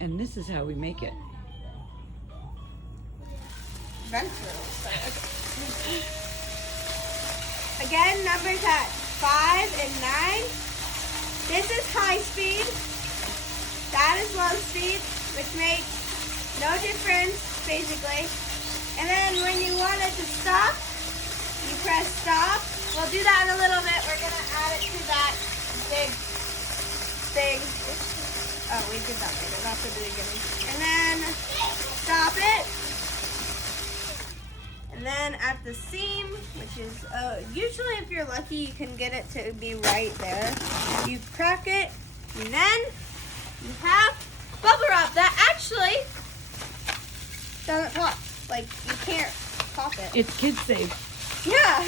And this is how we make it. Again, numbers at 5 and 9. This is high speed. That is low speed, which makes no difference, basically. And then when you want it to stop, you press stop. We'll do that in a little bit. We're going to add it to that big thing. Oh, we did that later. That's at the beginning. And then stop it. And then at the seam, which is usually if you're lucky, you can get it to be right there. You crack it, and then you have bubble wrap that actually doesn't pop. Like, you can't pop it. It's kid safe. Yeah.